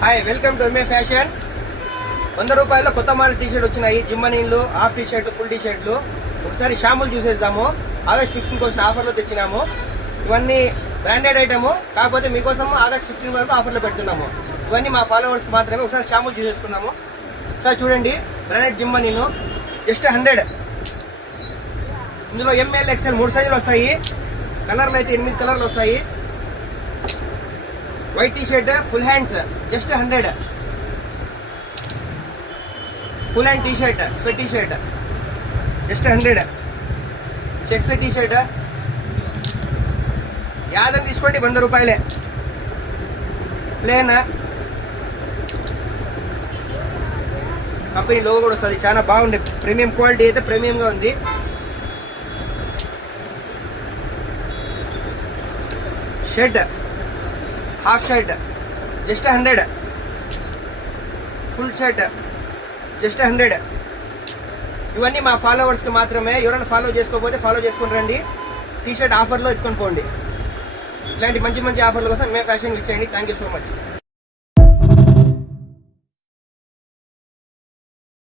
Hi, welcome to MA fashion. 100 రూపాయల కొత్త model T shirt వచ్చినాయి. జిమ్మనీళ్ళు, half T shirt, full T షర్ట్లు. ఒకసారి షాంపులు చూసేద్దాము. ఆగస్ట్ 15 కోసం ఆఫర్లో తెచ్చినాము. ఇవన్నీ బ్రాండెడ్ ఐటమ్, కాకపోతే మీకోసం ఆగస్ట్ 15 వరకు ఆఫర్లో పెడుతున్నాము. ఇవన్నీ మా ఫాలోవర్స్ మాత్రమే. ఒకసారి షాంపులు చూసేసుకున్నాము. ఒకసారి చూడండి, బ్రాండెడ్ జిమ్మనీను జస్ట్ 100. ఇందులో ఎంఎల్, ఎక్స్ఎల్ 3 సైజులు వస్తాయి. కలర్లు అయితే 8 కలర్లు వస్తాయి. White T shirt, full hands just 100. Full hand T shirt, sweat T shirt just 100. Checks T shirt యాదని తీసుకోండి, 100 రూపాయలే. ప్లేన్ కంపెనీ లోగో కూడా వస్తుంది, చాలా బాగుంది. ప్రీమియం క్వాలిటీ అయితే ప్రీమియంగా ఉంది. Shirt, half shirt just 100. Full shirt just 100. ఇవన్నీ మా ఫాలోవర్స్కి మాత్రమే. ఎవరైనా ఫాలో చేసుకోకపోతే ఫాలో చేసుకుని రండి. టీ షర్ట్ ఆఫర్లో ఎత్తుకొని పోండి. ఇలాంటి మంచి మంచి ఆఫర్ల కోసం మేము ఫ్యాషన్ ఇచ్చేయండి. Thank you so much.